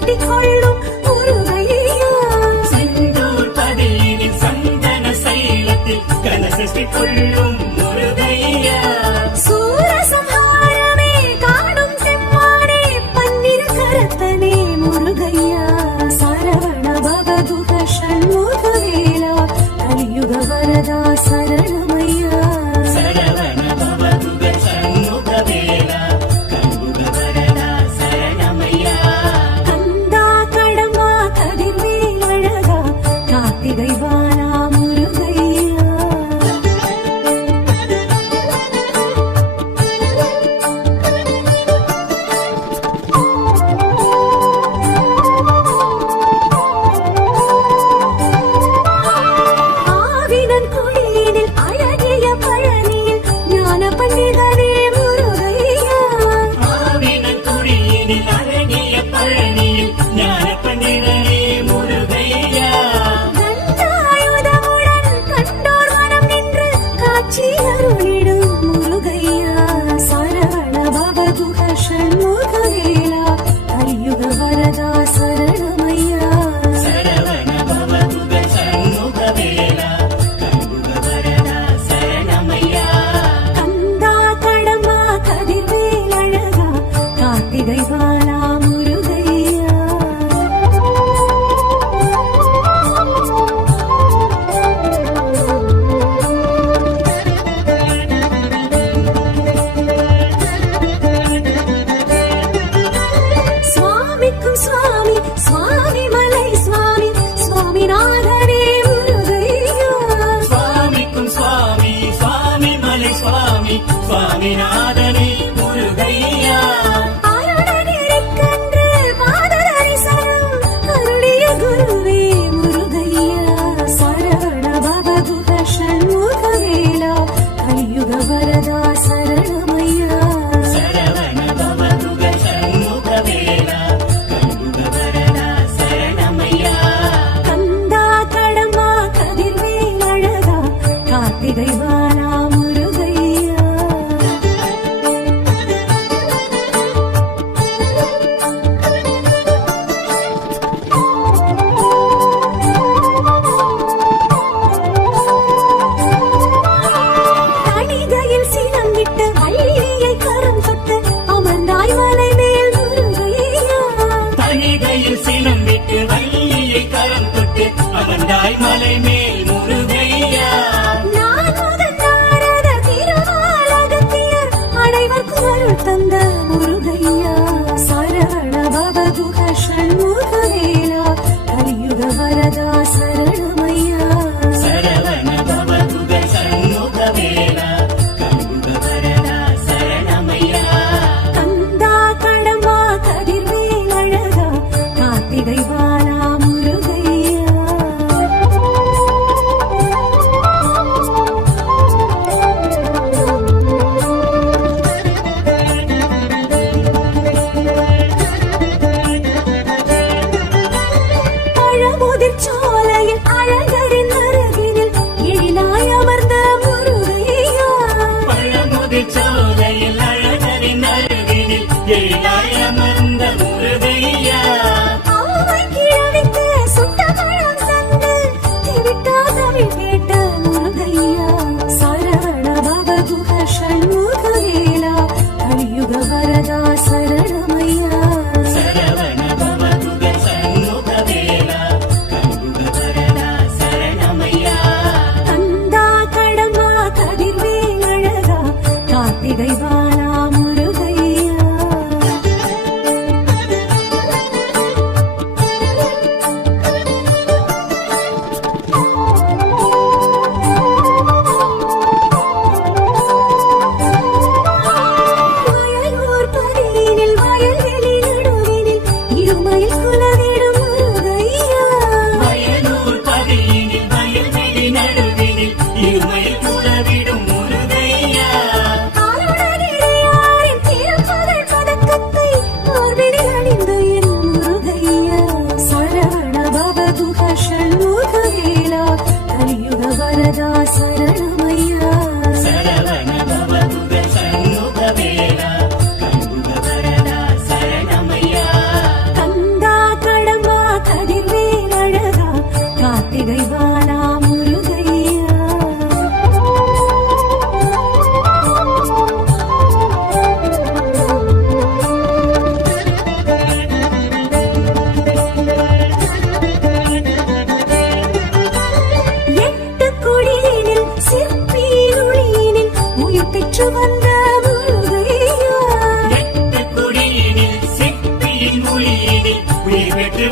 கட்டி கொள்ளும் சந்தன சைலத்தில் கன சஷ்டி கொள்ளும் divine. 错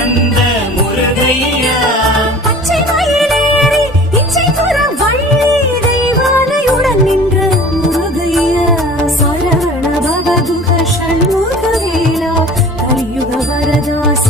வந்த முருகையா? பச்சை மயிலேறி இச்சை புற வள்ளி தெய்வானையுடன் கலியுக வரதாசி